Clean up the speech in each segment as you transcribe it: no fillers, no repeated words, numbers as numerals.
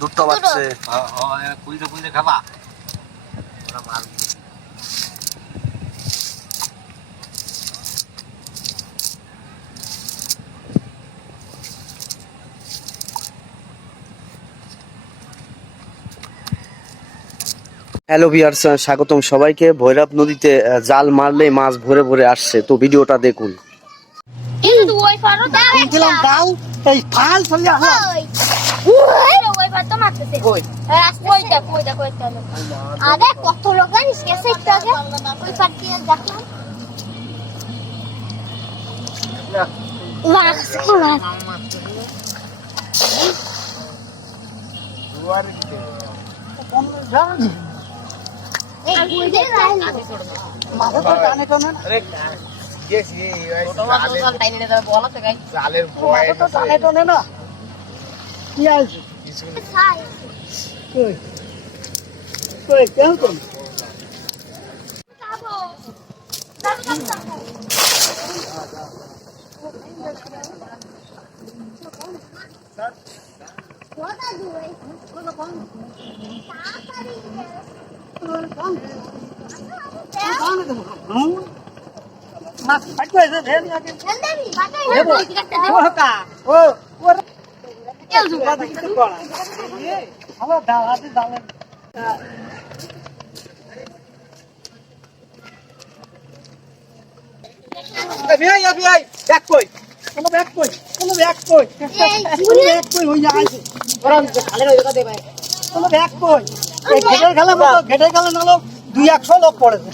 দুটো বাজছে খাবা হ্যালো ভিউয়ার্স, স্বাগতম সবাইকে। ভৈরব নদীতে জাল মারলে মাছ ভরে ভরে আসছে, তো ভিডিওটা দেখুন। কত লোক জানিস একটু আগে ওই পার দিয়ে দেখলাম লোক পড়েছে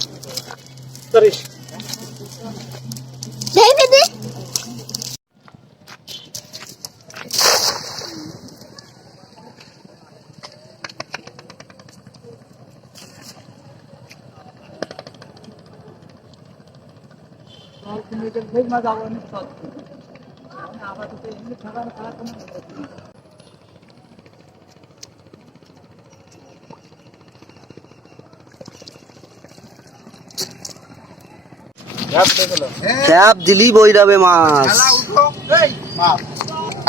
ক্যাপ দিলি বই যাবে মাছ।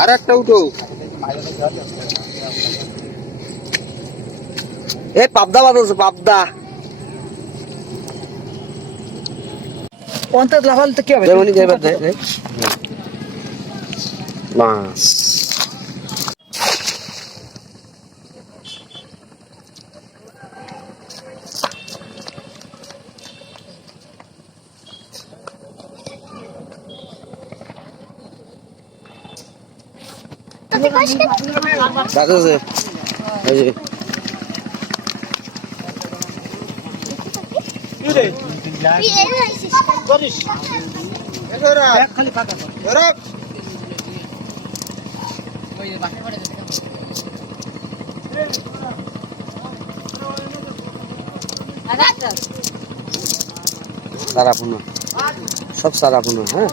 আর একটা উঠো, এ পাবদা বাদ আছে, পাবদা মাছ। সারা পুনো, সব সারা পুনো। হ্যাঁ